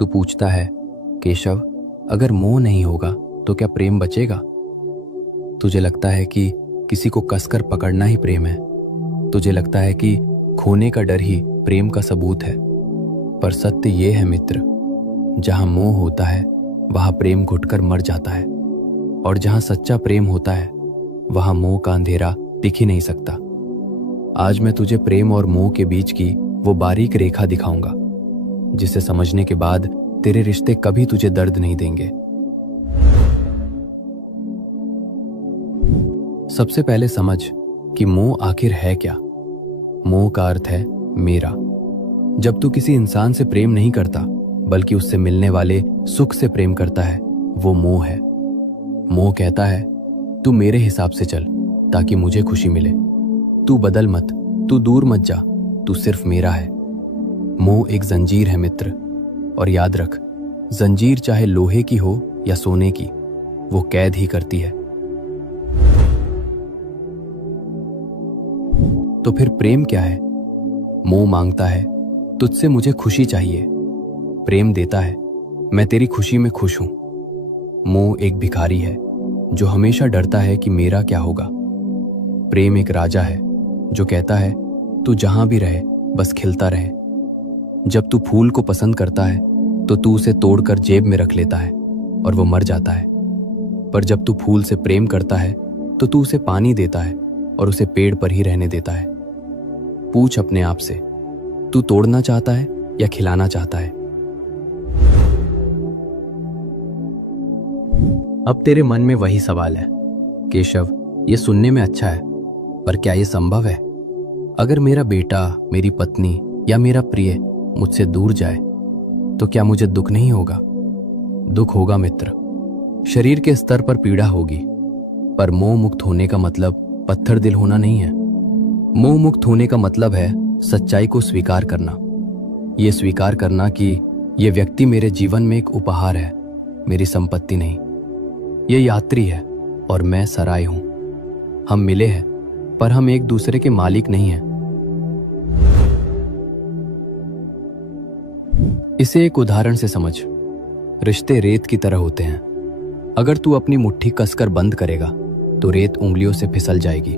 तू पूछता है, केशव, अगर मोह नहीं होगा तो क्या प्रेम बचेगा? तुझे लगता है कि किसी को कसकर पकड़ना ही प्रेम है। तुझे लगता है कि खोने का डर ही प्रेम का सबूत है। पर सत्य ये है मित्र, जहां मोह होता है वहां प्रेम घुटकर मर जाता है, और जहां सच्चा प्रेम होता है वहां मोह का अंधेरा दिख ही नहीं सकता। आज मैं तुझे प्रेम और मोह के बीच की वो बारीक रेखा दिखाऊंगा, जिसे समझने के बाद तेरे रिश्ते कभी तुझे दर्द नहीं देंगे। सबसे पहले समझ कि मोह आखिर है क्या। मोह का अर्थ है मेरा। जब तू किसी इंसान से प्रेम नहीं करता बल्कि उससे मिलने वाले सुख से प्रेम करता है, वो मोह है। मोह कहता है, तू मेरे हिसाब से चल ताकि मुझे खुशी मिले। तू बदल मत, तू दूर मत जा, तू सिर्फ मेरा है। मोह एक जंजीर है मित्र, और याद रख, जंजीर चाहे लोहे की हो या सोने की, वो कैद ही करती है। तो फिर प्रेम क्या है? मोह मांगता है, तुझसे मुझे खुशी चाहिए। प्रेम देता है, मैं तेरी खुशी में खुश हूं। मोह एक भिखारी है जो हमेशा डरता है कि मेरा क्या होगा। प्रेम एक राजा है जो कहता है, तू जहां भी रहे बस खिलता रहे। जब तू फूल को पसंद करता है तो तू उसे तोड़कर जेब में रख लेता है और वो मर जाता है। पर जब तू फूल से प्रेम करता है तो तू उसे पानी देता है और उसे पेड़ पर ही रहने देता है। पूछ अपने आप से, तू तोड़ना चाहता है या खिलाना चाहता है? अब तेरे मन में वही सवाल है, केशव, ये सुनने में अच्छा है, पर क्या ये संभव है? अगर मेरा बेटा, मेरी पत्नी या मेरा प्रिय मुझसे दूर जाए तो क्या मुझे दुख नहीं होगा? दुख होगा मित्र, शरीर के स्तर पर पीड़ा होगी, पर मोह मुक्त होने का मतलब पत्थर दिल होना नहीं है। मोह मुक्त होने का मतलब है सच्चाई को स्वीकार करना। ये स्वीकार करना कि ये व्यक्ति मेरे जीवन में एक उपहार है, मेरी संपत्ति नहीं। ये यात्री है और मैं सराय हूं। हम मिले हैं पर हम एक दूसरे के मालिक नहीं हैं। इसे एक उदाहरण से समझ। रिश्ते रेत की तरह होते हैं। अगर तू अपनी मुट्ठी कसकर बंद करेगा तो रेत उंगलियों से फिसल जाएगी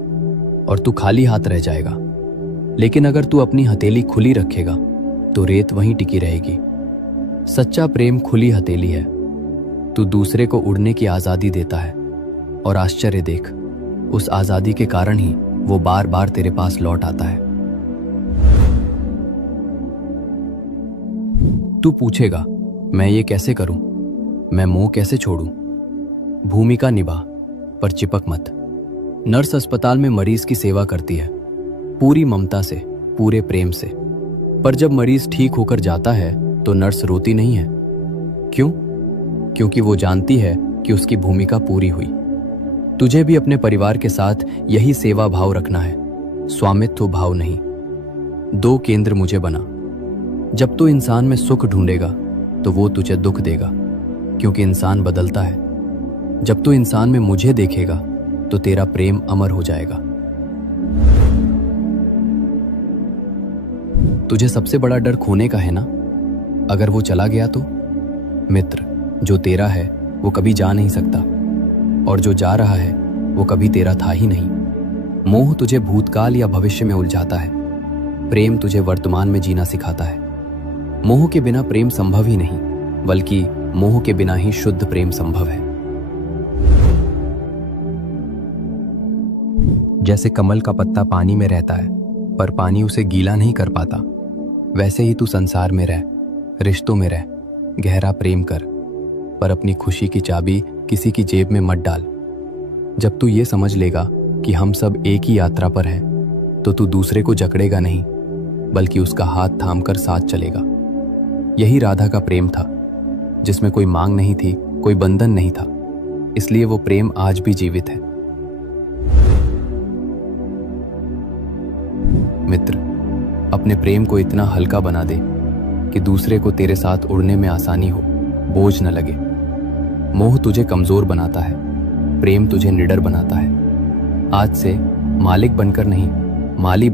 और तू खाली हाथ रह जाएगा। लेकिन अगर तू अपनी हथेली खुली रखेगा तो रेत वहीं टिकी रहेगी। सच्चा प्रेम खुली हथेली है। तू दूसरे को उड़ने की आजादी देता है, और आश्चर्य देख, उस आजादी के कारण ही वो बार बार तेरे पास लौट आता है। तू पूछेगा, मैं ये कैसे करूं? मैं मोह कैसे छोड़ूं? भूमिका निभा, पर चिपक मत। नर्स अस्पताल में मरीज की सेवा करती है, पूरी ममता से, पूरे प्रेम से। पर जब मरीज ठीक होकर जाता है तो नर्स रोती नहीं है। क्यों? क्योंकि वो जानती है कि उसकी भूमिका पूरी हुई। तुझे भी अपने परिवार के साथ यही सेवा भाव रखना है, स्वामित्व भाव नहीं। दो केंद्र मुझे बना। जब तू इंसान में सुख ढूंढेगा तो वो तुझे दुख देगा, क्योंकि इंसान बदलता है। जब तू इंसान में मुझे देखेगा तो तेरा प्रेम अमर हो जाएगा। तुझे सबसे बड़ा डर खोने का है ना? अगर वो चला गया तो? मित्र, जो तेरा है वो कभी जा नहीं सकता, और जो जा रहा है वो कभी तेरा था ही नहीं। मोह तुझे भूतकाल या भविष्य में उलझाता है, प्रेम तुझे वर्तमान में जीना सिखाता है। मोह के बिना प्रेम संभव ही नहीं, बल्कि मोह के बिना ही शुद्ध प्रेम संभव है। जैसे कमल का पत्ता पानी में रहता है पर पानी उसे गीला नहीं कर पाता, वैसे ही तू संसार में रह, रिश्तों में रह, गहरा प्रेम कर, पर अपनी खुशी की चाबी किसी की जेब में मत डाल। जब तू ये समझ लेगा कि हम सब एक ही यात्रा पर हैं, तो तू दूसरे को जकड़ेगा नहीं, बल्कि उसका हाथ थामकर साथ चलेगा। यही राधा का प्रेम था, जिसमें कोई मांग नहीं थी, कोई बंधन नहीं था, इसलिए वो प्रेम आज भी जीवित है। मित्र, अपने प्रेम को इतना हल्का बना दे कि दूसरे को तेरे साथ उड़ने में आसानी हो, बोझ न लगे। मोह तुझे कमजोर बनाता है, प्रेम तुझे निडर बनाता है। आज से मालिक बनकर नहीं, माली